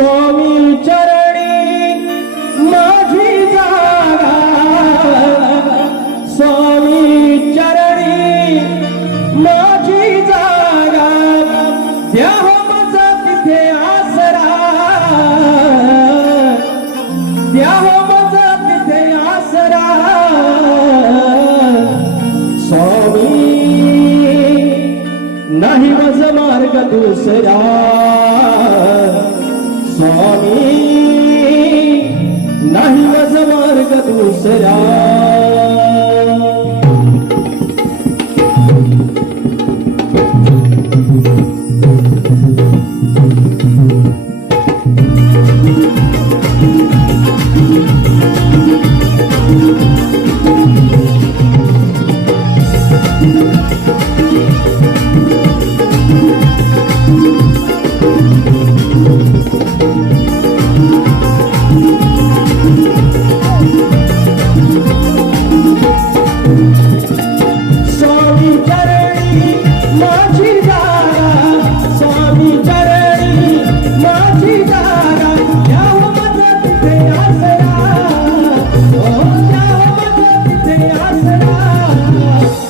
स्वामी चरणी माझी जागा. स्वामी चरणी माझी जागा. द्या हो माझा तिथे आसरा. द्या हो माझा तिथे आसरा. स्वामी नाही माझा मार्ग दुसरा. स्वामी नाही मज मार्ग दुसरा you. तिथे आसरा